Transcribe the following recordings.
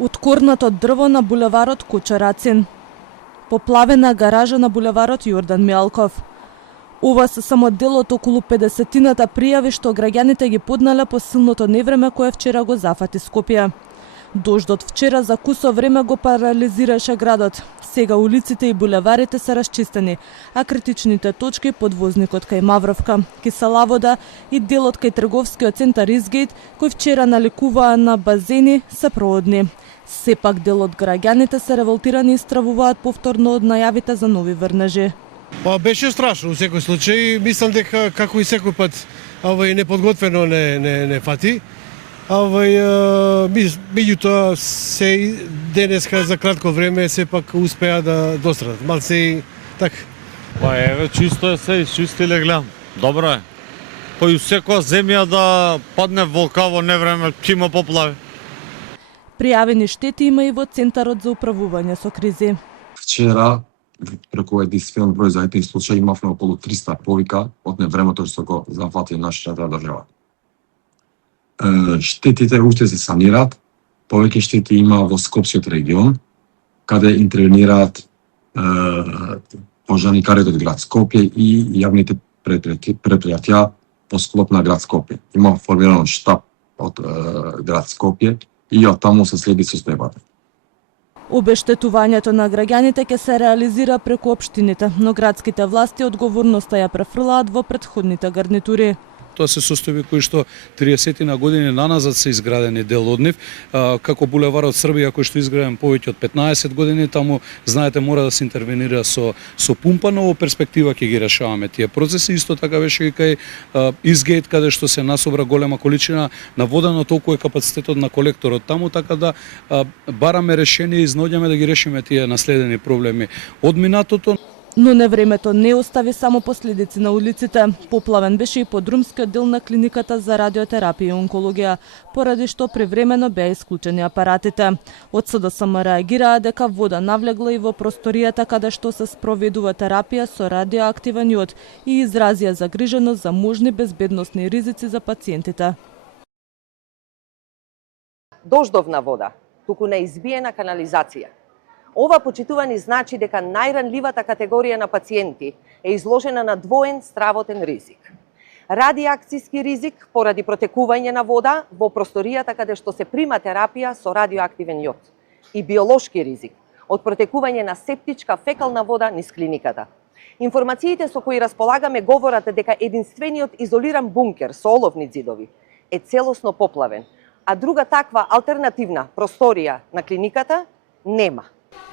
Откорнато дрво на булеварот Кучо Рацин. Поплавена гаража на булеварот Јордан Мјалков. Ова се само дел од околу 50-тината пријави што граѓаните ги поднале по силното невреме кое вчера го зафати Скопје. Дождот вчера за кусо време го парализираше градот. Сега улиците и булеварите се расчистени, а критичните точки подвозникот кај Мавровка, Киселавода и делот кај трговскиот центар Изгейт, кој вчера наликуваа на базени, се проодни. Сепак дел од граѓаните се револтирани и стравуваат повторно од најавите за нови врнежи. Беше страшно во секој случај. Мислам дека како и секој пат неподготвено не фати. Меѓутоа се денеска за кратко време сепак успеа да дострадат. Малце така. Еве чисто е се изчистиле, гледам. Добро е. И секоја земја да падне во невреме, ќе има поплави. Пријавени штети има и во Центарот за управување со кризи. Вчера, преку единствен број заетни случаи, имавме околу 300 повика од невремето што го зафати нашата држава. Штетите уште се санираат, повеќе штети има во Скопскиот регион, каде интервенираат пожарникарите од град Скопје и јавните предпријатија по склоп на град Скопје. Има формиран штаб од град Скопје и од таму се следи состојбата. Обештетувањето на граѓаните ќе се реализира преку општините, но градските власти одговорноста ја префрлаат во претходните гарнитури. Тоа се состојби кои што 30 на години наназад се изградени дел од нив, како булеварот Србија кој што изграден повеќе од 15 години, таму знаете мора да се интервенира со пумпа, но во перспектива ќе ги решаваме тие процеси. Исто така беше и кај Изгейт каде што се насобра голема количина на вода, но толку е капацитетот на колекторот таму, така да бараме решение и изнаоѓаме да ги решиме тие наследени проблеми од минатото. Но невремето не остави само последици на улиците. Поплавен беше и подрумскиот дел на клиниката за радиотерапија и онкологија, поради што привремено беа исклучени апаратите. Од СДСМ реагираа дека вода навлегла и во просторијата каде што се спроведува терапија со радиоактивен јод и изразија загриженост за можни безбедносни ризици за пациентите. Дождовна вода, туку неизбиена канализација. Ова почитувани значи дека најранливата категорија на пациенти е изложена на двоен стравотен ризик. Радиоакцијски ризик поради протекување на вода во просторијата каде што се прима терапија со радиоактивен јод и биолошки ризик од протекување на септичка фекална вода низ клиниката. Информациите со кои располагаме говорат дека единствениот изолиран бункер со оловни ѕидови е целосно поплавен, а друга таква алтернативна просторија на клиниката нема.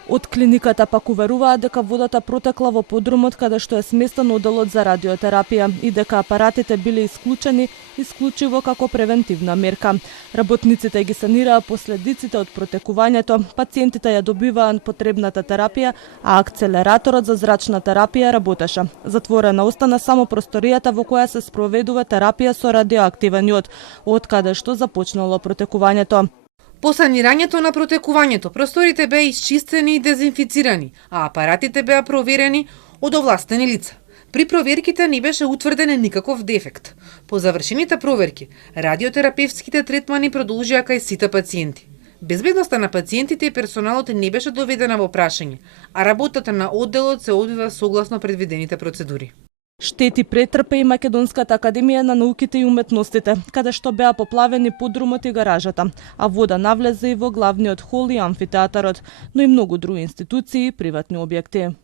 Од клиниката пак уверуваат дека водата протекла во подрумот каде што е сместен оделот за радиотерапија и дека апаратите биле исклучени исклучиво како превентивна мерка. Работниците ги санираа последиците од протекувањето, пациентите ја добиваат потребната терапија, а акцелераторот за зрачна терапија работеше. Затворена остана само просторијата во која се спроведува терапија со радиоактивен јод, од каде што започнало протекувањето. По санирањето на протекувањето, просторите беа исчистени и дезинфицирани, а апаратите беа проверени од овластени лица. При проверките не беше утврден никаков дефект. По завршените проверки, радиотерапевските третмани продолжија кај сите пациенти. Безбедноста на пациентите и персоналот не беше доведена во прашање, а работата на одделот се одвива согласно предвидените процедури. Штети претрпе и Македонската академија на науките и уметностите, каде што беа поплавени подрумот и гаражата, а вода навлезе и во главниот хол и амфитеатарот, но и многу други институции и приватни објекти.